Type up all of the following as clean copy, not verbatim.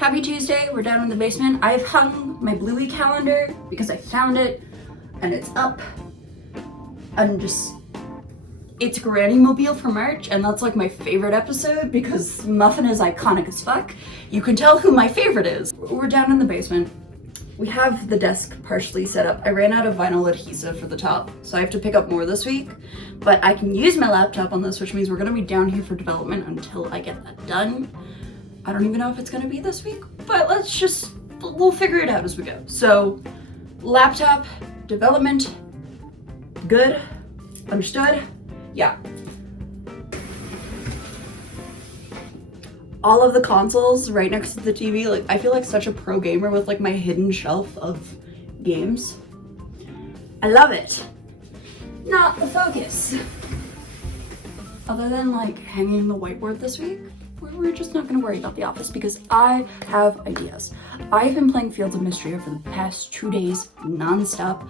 Happy Tuesday, we're down in the basement. I've hung my Bluey calendar because I found it and it's up. And it's Granny Mobile for March, and that's like my favorite episode because Muffin is iconic as fuck. You can tell who my favorite is. We're down in the basement. We have the desk partially set up. I ran out of vinyl adhesive for the top, so I have to pick up more this week. But I can use my laptop on this, which means we're gonna be down here for development until I get that done. I don't even know if it's gonna be this week, but we'll figure it out as we go. So, laptop, development, good, understood, yeah. All of the consoles right next to the TV, like I feel like such a pro gamer with like my hidden shelf of games. I love it. Not the focus. Other than like hanging the whiteboard this week, we're just not gonna worry about the office because I have ideas. I've been playing Fields of Mystery for the past 2 days non-stop.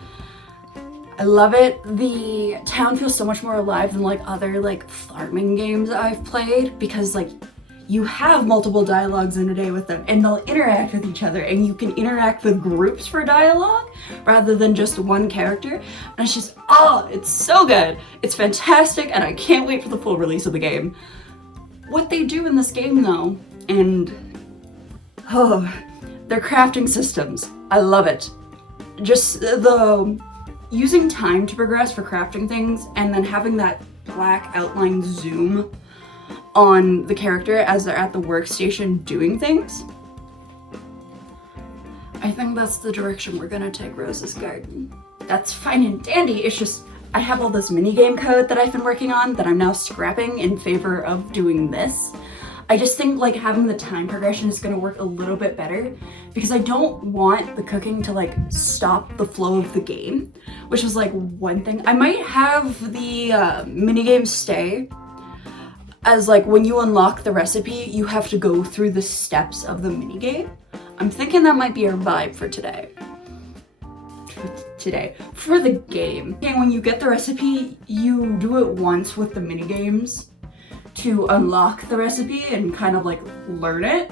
I love it. The town feels so much more alive than like other like farming games I've played because like you have multiple dialogues in a day with them and they'll interact with each other and you can interact with groups for dialogue rather than just one character. And it's just, oh, it's so good. It's fantastic and I can't wait for the full release of the game. What they do in this game though, and their crafting systems, I love it. Just the using time to progress for crafting things and then having that black outline zoom on the character as they're at the workstation doing things. I think that's the direction we're gonna take Rose's Garden. That's fine and dandy, it's just I have all this minigame code that I've been working on that I'm now scrapping in favor of doing this. I just think like having the time progression is gonna work a little bit better because I don't want the cooking to like stop the flow of the game, which is like one thing. I might have the minigame stay as like when you unlock the recipe, you have to go through the steps of the minigame. I'm thinking that might be our vibe for today. For the game. And when you get the recipe, you do it once with the minigames to unlock the recipe and kind of like learn it.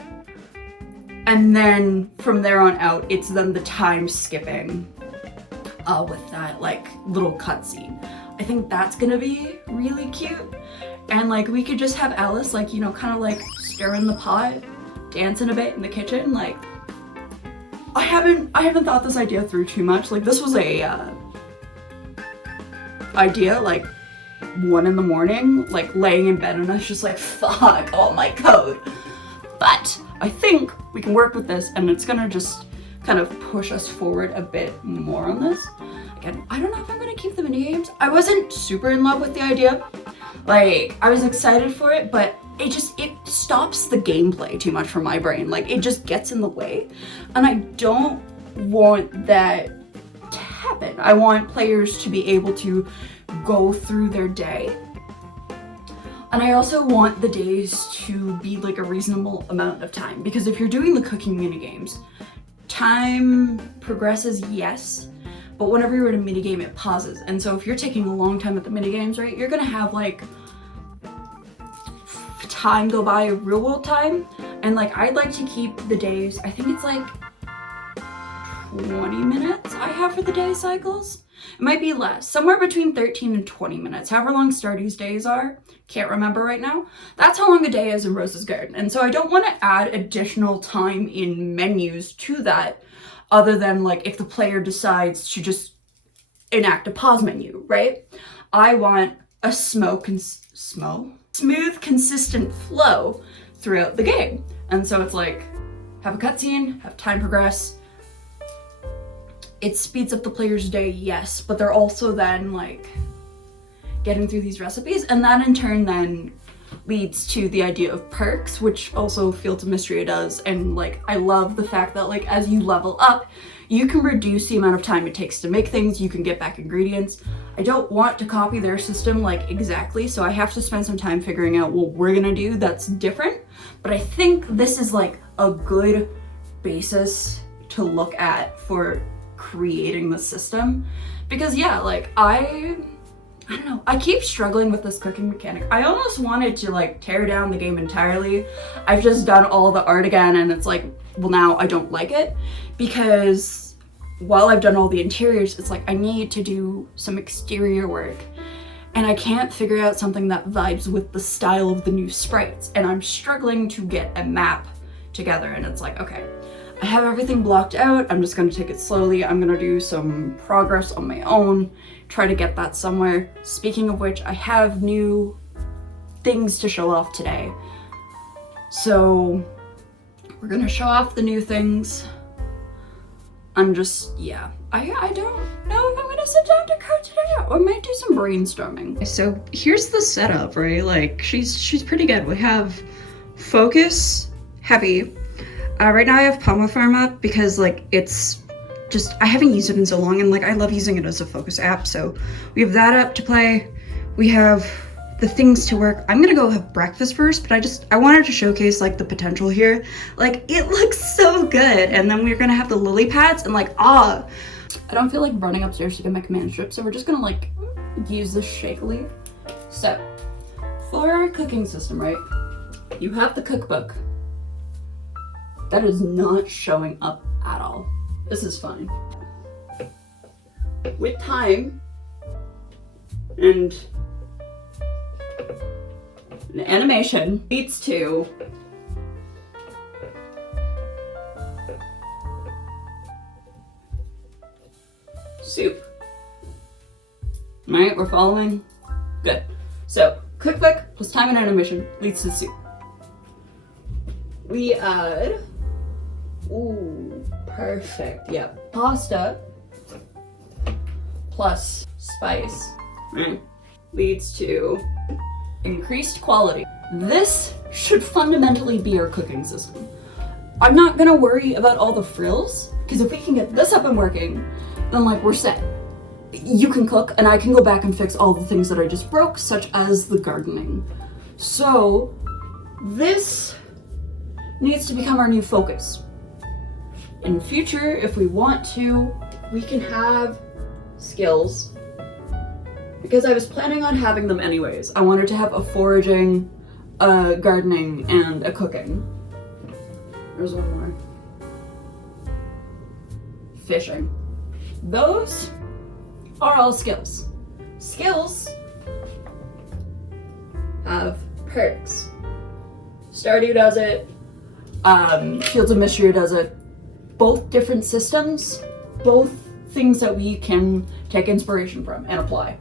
And then from there on out, it's then the time skipping with that like little cutscene. I think that's gonna be really cute. And like we could just have Alice like, you know, kind of like stirring the pot, dancing a bit in the kitchen. Like I haven't thought this idea through too much. Like this was a idea like 1 in the morning, like laying in bed and I was just like, fuck all my code. But I think we can work with this and it's gonna just kind of push us forward a bit more on this. Again, I don't know if I'm gonna keep the minigames. I wasn't super in love with the idea. Like, I was excited for it, but it stops the gameplay too much for my brain. Like, it just gets in the way. And I don't want that to happen. I want players to be able to go through their day. And I also want the days to be like a reasonable amount of time. Because if you're doing the cooking minigames, time progresses, yes. But whenever you're in a minigame, it pauses. And so if you're taking a long time at the minigames, right, you're gonna have like time go by, real world time. And like, I'd like to keep the days, I think it's like 20 minutes I have for the day cycles. It might be less, somewhere between 13 and 20 minutes, however long Stardew's days are. Can't remember right now. That's how long a day is in Rose's Garden. And so I don't want to add additional time in menus to that other than like if the player decides to just enact a pause menu, right? I want a smooth, consistent flow throughout the game. And so it's like, have a cutscene, have time progress. It speeds up the player's day, yes, but they're also then like getting through these recipes, and that in turn then leads to the idea of perks, which also Fields of Mystery does. And like, I love the fact that like as you level up, you can reduce the amount of time it takes to make things, you can get back ingredients. I don't want to copy their system like exactly, so I have to spend some time figuring out what we're gonna do that's different. But I think this is like a good basis to look at for creating the system. Because yeah, like I I don't know, I keep struggling with this cooking mechanic. I almost wanted to like tear down the game entirely. I've just done all the art again and it's like, well, now I don't like it because while I've done all the interiors, it's like I need to do some exterior work and I can't figure out something that vibes with the style of the new sprites, and I'm struggling to get a map together. And it's like, okay, I have everything blocked out. I'm just gonna take it slowly. I'm gonna do some progress on my own, try to get that somewhere. Speaking of which, I have new things to show off today. So we're gonna show off the new things. I'm just, yeah, I don't know if I'm gonna sit down to code today, or I might do some brainstorming. So here's the setup, right? Like she's pretty good. We have focus, heavy. Right now I have Palma Farm up because like it's just, I haven't used it in so long and like I love using it as a focus app. So we have that up to play. We have the things to work. I'm gonna go have breakfast first, but I wanted to showcase like the potential here. Like it looks so good. And then we're gonna have the lily pads and like, I don't feel like running upstairs to get my command strip. So we're just gonna like use this shakily. So for our cooking system, right? You have the cookbook. That is not showing up at all. This is fine. With time and an animation leads to soup. Alright, we're following? Good. So, cookbook plus time and animation leads to soup. We add, ooh, perfect, yeah. Pasta plus spice leads to increased quality. This should fundamentally be our cooking system. I'm not gonna worry about all the frills, because if we can get this up and working, then like we're set. You can cook and I can go back and fix all the things that I just broke, such as the gardening. So this needs to become our new focus. In the future, if we want to, we can have skills. Because I was planning on having them anyways. I wanted to have a foraging, a gardening, and a cooking. There's one more. Fishing. Those are all skills. Skills have perks. Stardew does it. Fields of Mystery does it. Both different systems, both things that we can take inspiration from and apply.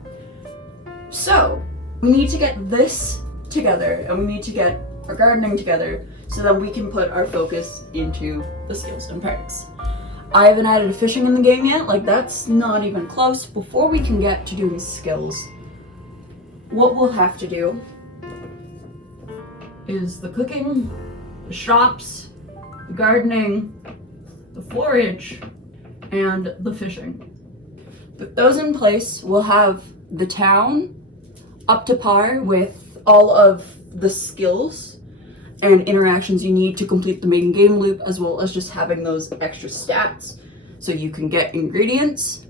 So we need to get this together and we need to get our gardening together so that we can put our focus into the skills and perks. I haven't added fishing in the game yet, like that's not even close. Before we can get to doing skills, what we'll have to do is the cooking, the shops, the gardening, the forage, and the fishing. With those in place, we'll have the town up to par with all of the skills and interactions you need to complete the main game loop, as well as just having those extra stats so you can get ingredients.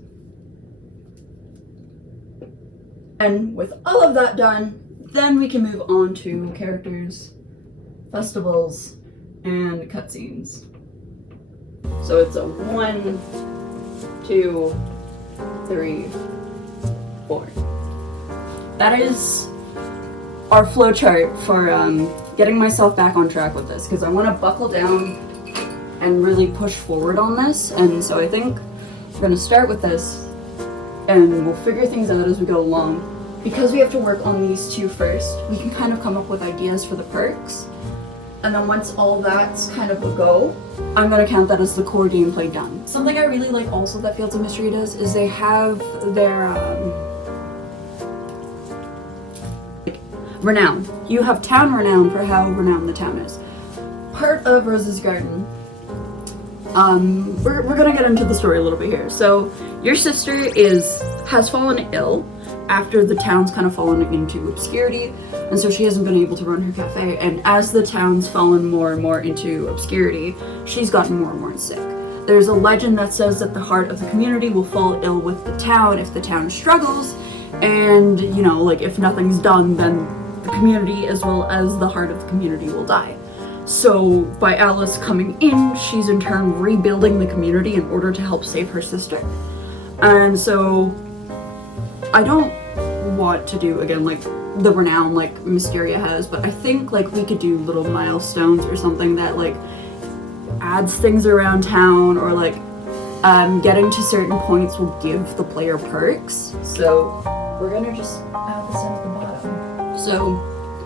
And with all of that done, then we can move on to characters, festivals, and cutscenes. So it's a 1, 2, 3, 4. That is our flowchart for getting myself back on track with this, because I want to buckle down and really push forward on this. And so I think we're going to start with this and we'll figure things out as we go along. Because we have to work on these two first, we can kind of come up with ideas for the perks. And then once all that's kind of a go, I'm gonna count that as the core gameplay done. Something I really like also that Fields of Mystery does is they have their renown. You have town renown for how renowned the town is. Part of Rose's Garden, we're gonna get into the story a little bit here. So your sister has fallen ill after the town's kind of fallen into obscurity, and so she hasn't been able to run her cafe, and as the town's fallen more and more into obscurity, she's gotten more and more sick. There's a legend that says that the heart of the community will fall ill with the town if the town struggles, And, you know, like if nothing's done, then the community as well as the heart of the community will die. So by Alice coming in, she's in turn rebuilding the community in order to help save her sister. And so I don't want to do, again, like the renown like Mysteria has, but I think like we could do little milestones or something that like adds things around town, or like getting to certain points will give the player perks. So we're gonna just add this into the bottom. So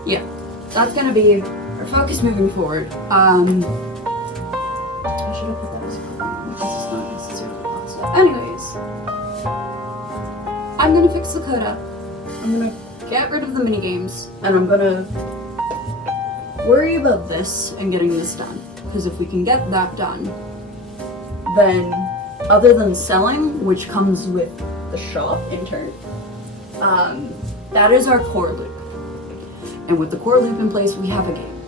yeah, that's gonna be our focus moving forward. I should have put that as a comment because it's not necessarily pasta. Anyways, I'm gonna fix the coda. I'm gonna get rid of the mini games, and I'm gonna worry about this and getting this done. Because if we can get that done, then other than selling, which comes with the shop in turn, that is our core loop. And with the core loop in place, we have a game.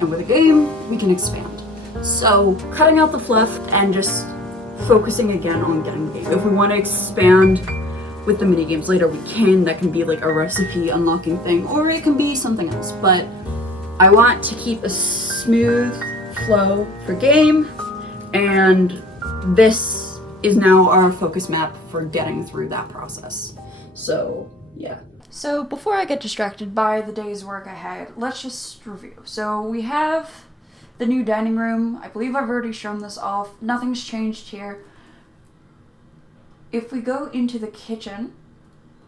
And with a game, we can expand. So cutting out the fluff and just focusing again on getting the game. If we want to expand with the mini games later, we can. That can be like a recipe unlocking thing, or it can be something else. But I want to keep a smooth flow for game, and this is now our focus map for getting through that process. So yeah. So before I get distracted by the day's work ahead, let's just review. So we have the new dining room. I believe I've already shown this off. Nothing's changed here. If we go into the kitchen,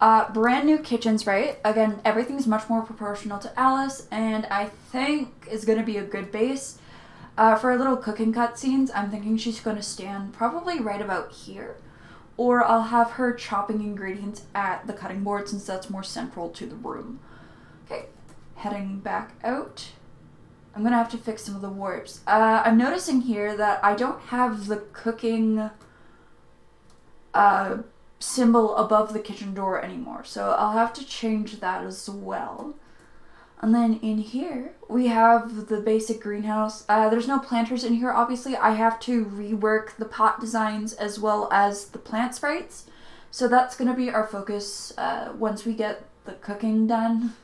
brand new kitchens, right? Again, everything's much more proportional to Alice, and I think is going to be a good base. For our little cooking cutscenes, I'm thinking she's going to stand probably right about here. Or I'll have her chopping ingredients at the cutting board since that's more central to the room. Okay, heading back out. I'm going to have to fix some of the warps. I'm noticing here that I don't have the cooking symbol above the kitchen door anymore. So I'll have to change that as well. And then in here, we have the basic greenhouse. There's no planters in here, obviously. I have to rework the pot designs as well as the plant sprites. So that's going to be our focus once we get the cooking done.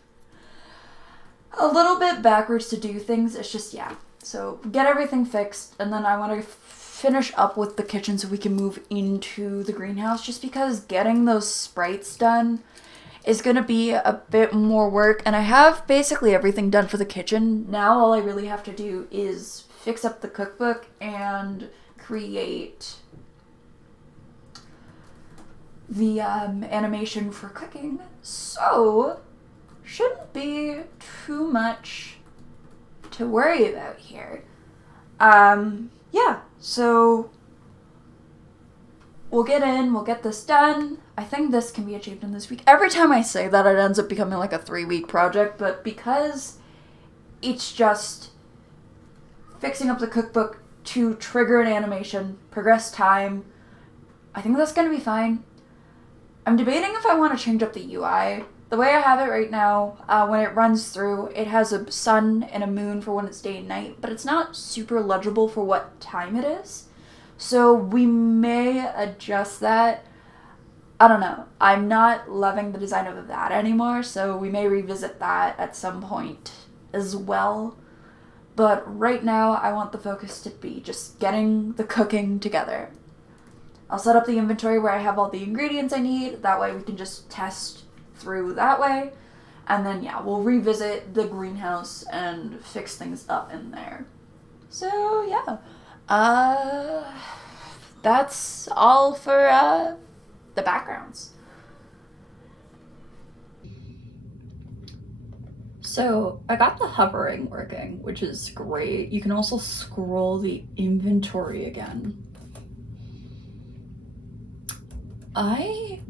A little bit backwards to do things. It's just, yeah. So get everything fixed, and then I want to finish up with the kitchen so we can move into the greenhouse, just because getting those sprites done is going to be a bit more work, and I have basically everything done for the kitchen. Now all I really have to do is fix up the cookbook and create the animation for cooking. So shouldn't be too much to worry about here. Yeah, so we'll get in, we'll get this done. I think this can be achieved in this week. Every time I say that, it ends up becoming like a 3-week project, but because it's just fixing up the cookbook to trigger an animation, progress time, I think that's going to be fine. I'm debating if I want to change up the UI. The way I have it right now, when it runs through, it has a sun and a moon for when it's day and night, but it's not super legible for what time it is. So we may adjust that. I don't know. I'm not loving the design of that anymore, so we may revisit that at some point as well. But right now, I want the focus to be just getting the cooking together. I'll set up the inventory where I have all the ingredients I need. That way we can just test through that way. And then, yeah, we'll revisit the greenhouse and fix things up in there. So, yeah. That's all for, the backgrounds. So I got the hovering working, which is great. You can also scroll the inventory again. I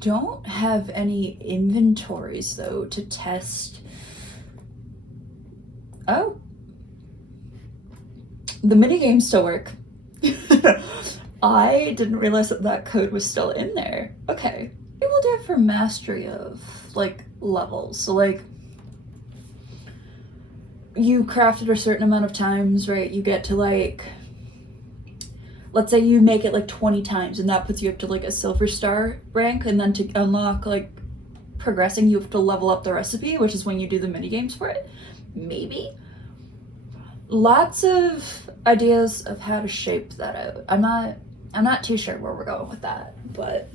don't have any inventories though to test. Oh, the minigames still work. I didn't realize that that code was still in there. Okay. Maybe we'll do it for mastery of, like, levels. So, like, you crafted a certain amount of times, right? You get to, like, let's say you make it, like, 20 times, and that puts you up to, like, a silver star rank, and then to unlock, like, progressing, you have to level up the recipe, which is when you do the mini games for it. Maybe. Lots of ideas of how to shape that out. I'm not too sure where we're going with that, but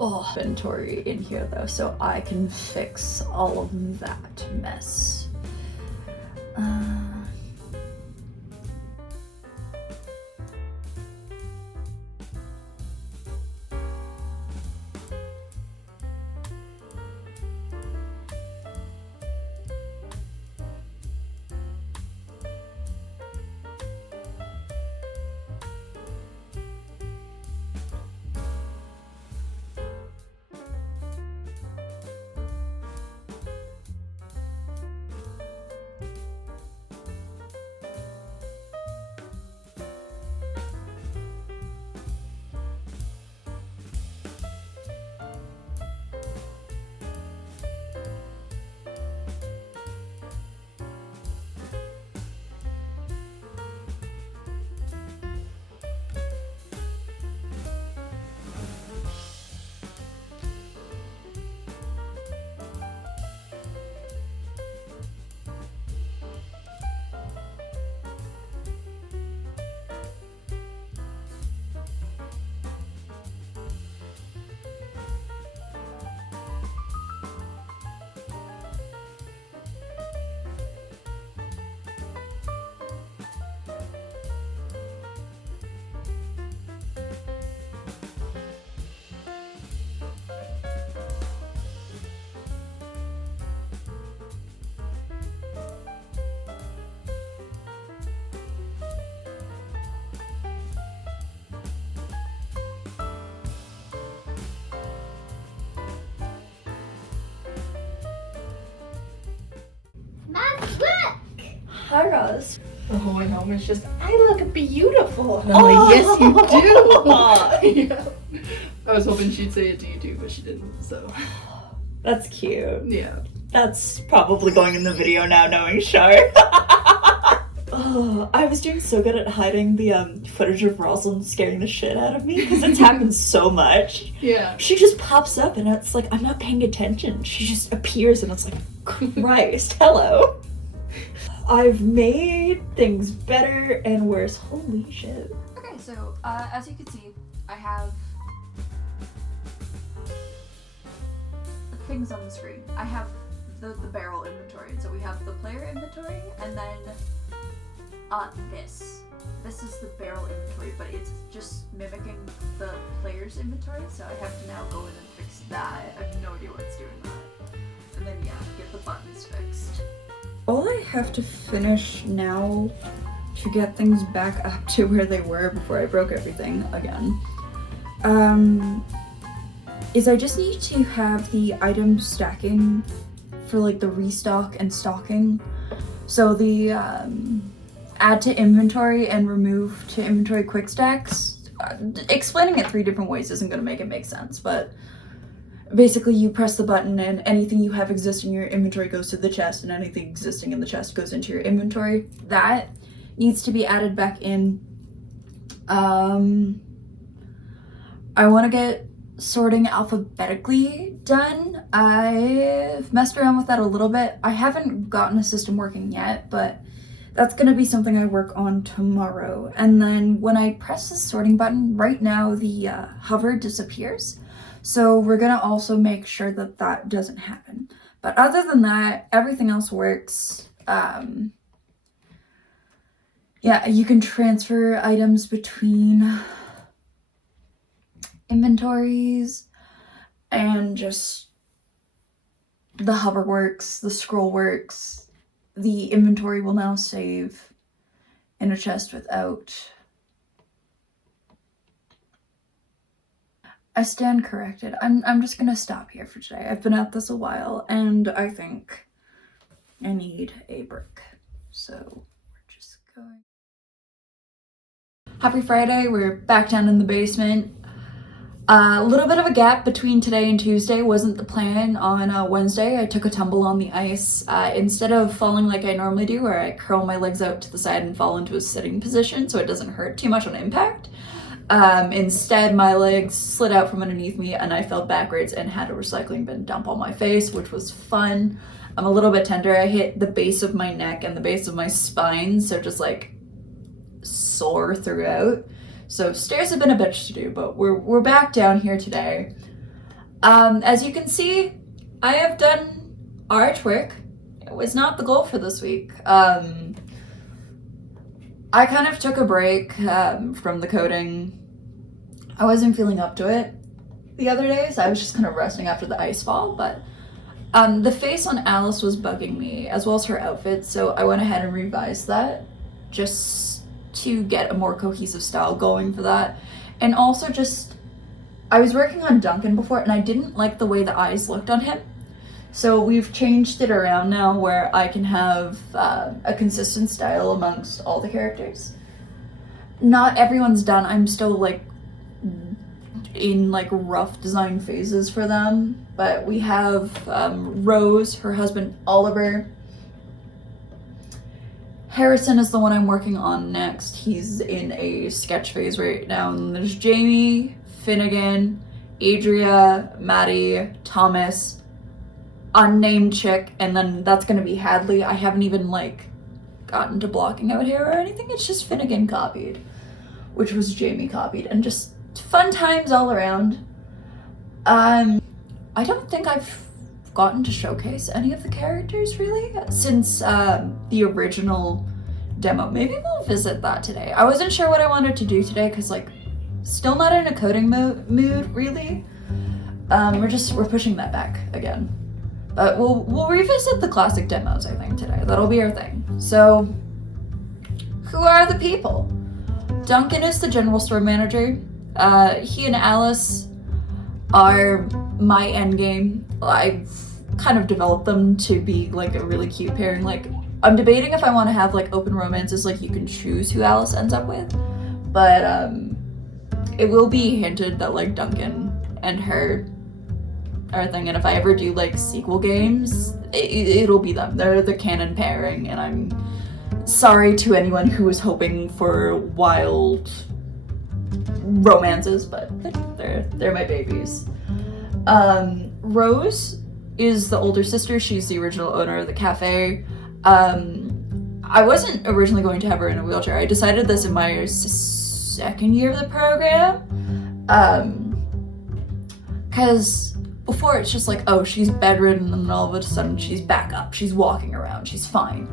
inventory in here though, so I can fix all of that mess. Hi, Roz. Oh, my home is just, I look beautiful. And I'm like, yes, you do. Yeah. I was hoping she'd say it to you too, but she didn't, so. That's cute. Yeah. That's probably going in the video now, knowing Shar. Oh, I was doing so good at hiding the footage of Rosalind scaring the shit out of me, because it's happened so much. Yeah. She just pops up and it's like, I'm not paying attention. She just appears and it's like, Christ, hello. I've made things better and worse. Holy shit. Okay, so as you can see, I have things on the screen. I have the barrel inventory. So we have the player inventory, and then this. This is the barrel inventory, but it's just mimicking the player's inventory, so I have to now go in and fix that. I have no idea what's doing that. And then yeah, get the buttons fixed. All I have to finish now to get things back up to where they were before I broke everything again, is I just need to have the item stacking for like the restock and stocking. So the add to inventory and remove to inventory quick stacks. Explaining it 3 different ways isn't going to make it make sense, but basically you press the button and anything you have existing in your inventory goes to the chest, and anything existing in the chest goes into your inventory. That needs to be added back in. I want to get sorting alphabetically done. I've messed around with that a little bit. I haven't gotten a system working yet, but that's going to be something I work on tomorrow. And then when I press the sorting button, right now the hover disappears. So we're going to also make sure that that doesn't happen. But other than that, everything else works. Yeah, you can transfer items between inventories, and just the hover works, the scroll works. The inventory will now save in a chest without. I stand corrected. I'm just gonna stop here for today. I've been at this a while and I think I need a break. So we're just going. Happy Friday, we're back down in the basement. A little bit of a gap between today and Tuesday wasn't the plan. On Wednesday, I took a tumble on the ice. Instead of falling like I normally do, where I curl my legs out to the side and fall into a sitting position so it doesn't hurt too much on impact, Instead, my legs slid out from underneath me and I fell backwards and had a recycling bin dump on my face, which was fun. I'm a little bit tender. I hit the base of my neck and the base of my spine, so just like sore throughout. So stairs have been a bitch to do, but we're back down here today. As you can see, I have done artwork. It was not the goal for this week. I kind of took a break from the coding. I wasn't feeling up to it the other day, so I was just kind of resting after the ice fall, but the face on Alice was bugging me, as well as her outfit, so I went ahead and revised that, just to get a more cohesive style going for that. And also just, I was working on Duncan before, and I didn't like the way the eyes looked on him. So we've changed it around now where I can have a consistent style amongst all the characters. Not everyone's done. I'm still like in like rough design phases for them. But we have Rose, her husband Oliver. Harrison is the one I'm working on next. He's in a sketch phase right now. And there's Jamie, Finnegan, Adria, Maddie, Thomas, unnamed chick, and then that's gonna be Hadley. I haven't even like gotten to blocking out here or anything. It's just Finnegan copied, which was Jamie copied, and just fun times all around. I don't think I've gotten to showcase any of the characters really since the original demo. Maybe we'll visit that today. I wasn't sure what I wanted to do today because like still not in a coding mood really. We're pushing that back again. But we'll revisit the classic demos, I think, today. That'll be our thing. So, who are the people? Duncan is the general store manager. He and Alice are my endgame. I've kind of developed them to be like a really cute pairing. Like, I'm debating if I want to have like open romances, like you can choose who Alice ends up with. But it will be hinted that like Duncan and her are a thing, and if I ever do like sequel games, it'll be them. They're the canon pairing, and I'm sorry to anyone who was hoping for wild romances, but they're my babies. Rose is the older sister. She's the original owner of the cafe. I wasn't originally going to have her in a wheelchair. I decided this in my second year of the program, because before it's just like, oh, she's bedridden, and then all of a sudden she's back up, she's walking around, she's fine.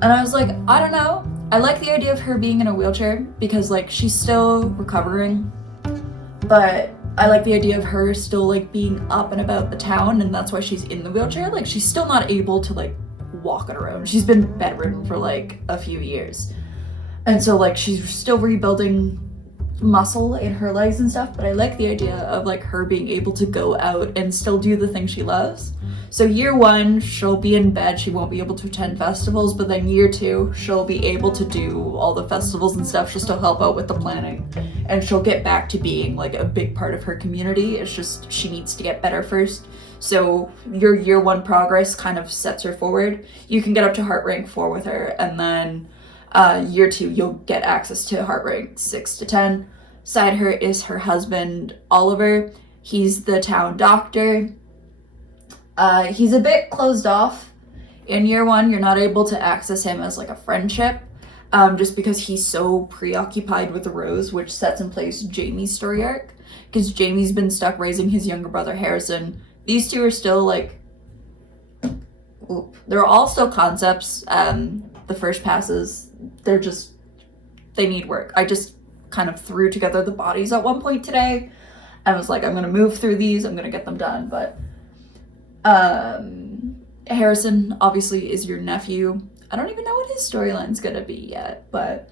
And I was like, I don't know, I like the idea of her being in a wheelchair because like she's still recovering, but I like the idea of her still like being up and about the town, and that's why she's in the wheelchair. Like she's still not able to like walk on her own. She's been bedridden for like a few years, and so like she's still rebuilding muscle in her legs and stuff, but I like the idea of like her being able to go out and still do the thing she loves. So year one, she'll be in bed, she won't be able to attend festivals, but then year two, she'll be able to do all the festivals and stuff. She'll still help out with the planning, and she'll get back to being like a big part of her community. It's just she needs to get better first. So your year one progress kind of sets her forward. You can get up to heart rank 4 with her, and then year 2, you'll get access to heart rank 6 to 10. Beside her is her husband, Oliver. He's the town doctor. He's a bit closed off. In year 1, you're not able to access him as like a friendship, just because he's so preoccupied with Rose, which sets in place Jamie's story arc, because Jamie's been stuck raising his younger brother, Harrison. These two are still like, they're all still concepts. The first passes, they need work. I just kind of threw together the bodies at one point today and was like, I'm gonna move through these, I'm gonna get them done. But Harrison obviously is your nephew. I don't even know what his storyline's gonna be yet, but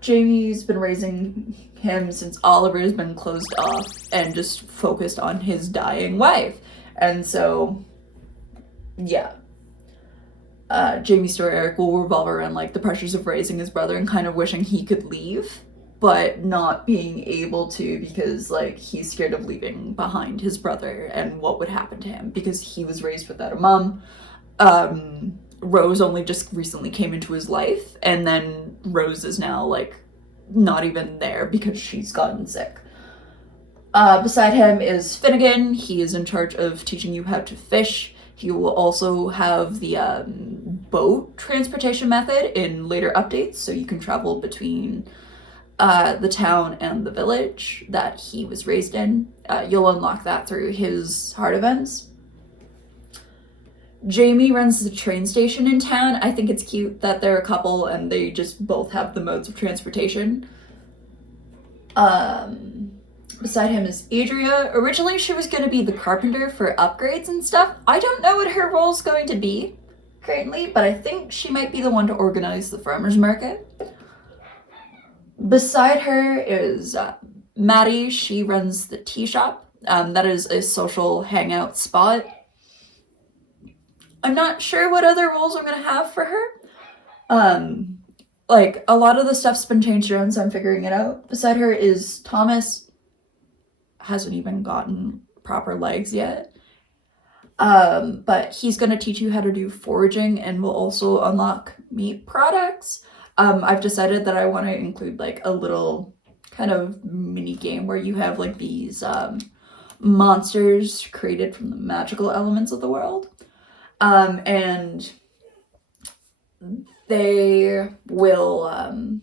Jamie's been raising him since Oliver's been closed off and just focused on his dying wife. And so yeah, Jamie's story arc will revolve around like the pressures of raising his brother and kind of wishing he could leave, but not being able to because like he's scared of leaving behind his brother and what would happen to him because he was raised without a mom. Rose only just recently came into his life, and then Rose is now like not even there because she's gotten sick. Beside him is Finnegan. He is in charge of teaching you how to fish. He will also have the boat transportation method in later updates, so you can travel between the town and the village that he was raised in. You'll unlock that through his heart events. Jamie runs the train station in town. I think it's cute that they're a couple and they just both have the modes of transportation. Beside him is Adria. Originally, she was going to be the carpenter for upgrades and stuff. I don't know what her role's going to be currently, but I think she might be the one to organize the farmer's market. Beside her is Maddie. She runs the tea shop. That is a social hangout spot. I'm not sure what other roles I'm going to have for her. Like, a lot of the stuff's been changed around, so I'm figuring it out. Beside her is Thomas. Hasn't even gotten proper legs yet. But he's going to teach you how to do foraging and will also unlock meat products. I've decided that I want to include like a little kind of mini game where you have like these monsters created from the magical elements of the world. And they will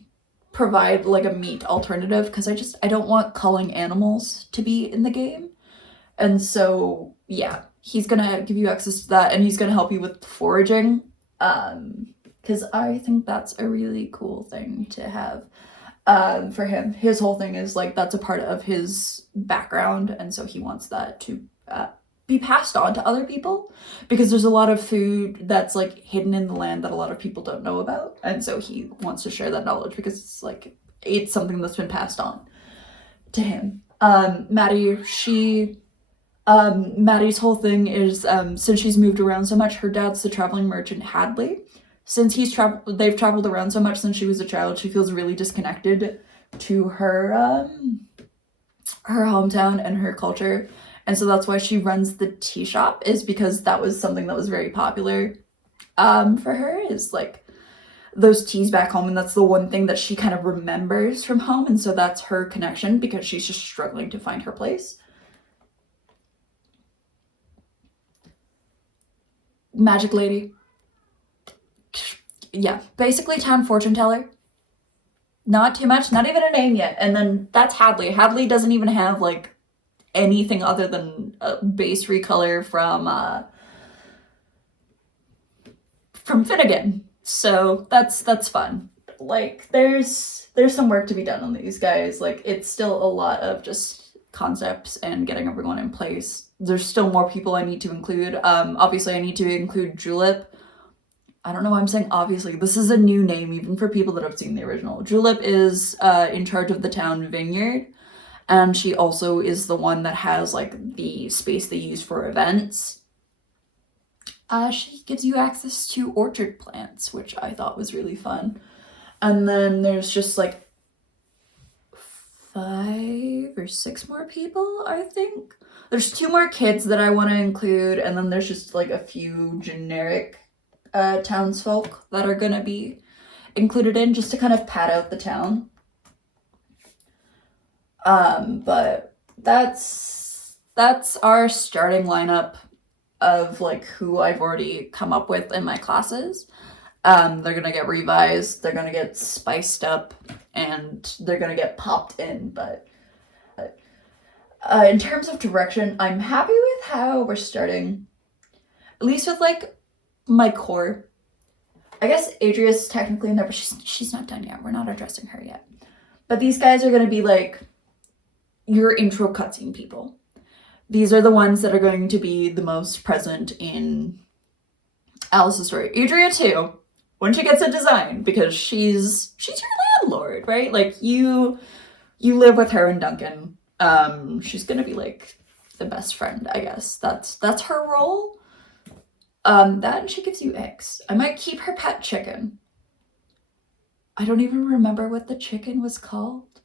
provide like a meat alternative because I don't want culling animals to be in the game. And so yeah, he's gonna give you access to that, and he's gonna help you with foraging, because I think that's a really cool thing to have for him. His whole thing is like that's a part of his background, and so he wants that to be passed on to other people, because there's a lot of food that's like hidden in the land that a lot of people don't know about, and so he wants to share that knowledge because it's something that's been passed on to him. Maddie's whole thing is since she's moved around so much, her dad's the traveling merchant Hadley. Since they've traveled around so much since she was a child, she feels really disconnected to her hometown and her culture. And so that's why she runs the tea shop, is because that was something that was very popular for her, is like those teas back home. And that's the one thing that she kind of remembers from home. And so that's her connection, because she's just struggling to find her place. Magic lady. Yeah, basically town fortune teller. Not too much, not even a name yet. And then that's Hadley. Hadley doesn't even have like anything other than a base recolor from Finnegan. So that's fun. Like there's some work to be done on these guys. Like it's still a lot of just concepts and getting everyone in place. There's still more people I need to include. Obviously I need to include Julep. I don't know why I'm saying obviously. This is a new name even for people that have seen the original. Julep is in charge of the town vineyard. And she also is the one that has like the space they use for events. She gives you access to orchard plants, which I thought was really fun. And then there's just like 5 or 6 more people, I think. There's 2 more kids that I want to include, and then there's just like a few generic townsfolk that are gonna be included in just to kind of pad out the town. But that's our starting lineup of like who I've already come up with in my classes. They're gonna get revised, they're gonna get spiced up, and they're gonna get popped in. But in terms of direction, I'm happy with how we're starting, at least with like my core. I guess Adria's technically in there, but she's not done yet. We're not addressing her yet. But these guys are gonna be like your intro cutscene people. These are the ones that are going to be the most present in Alice's story. Adria too, when she gets a design, because she's your landlord, right? Like you live with her and Duncan. She's gonna be like the best friend, I guess. That's her role. That and she gives you eggs. I might keep her pet chicken. I don't even remember what the chicken was called.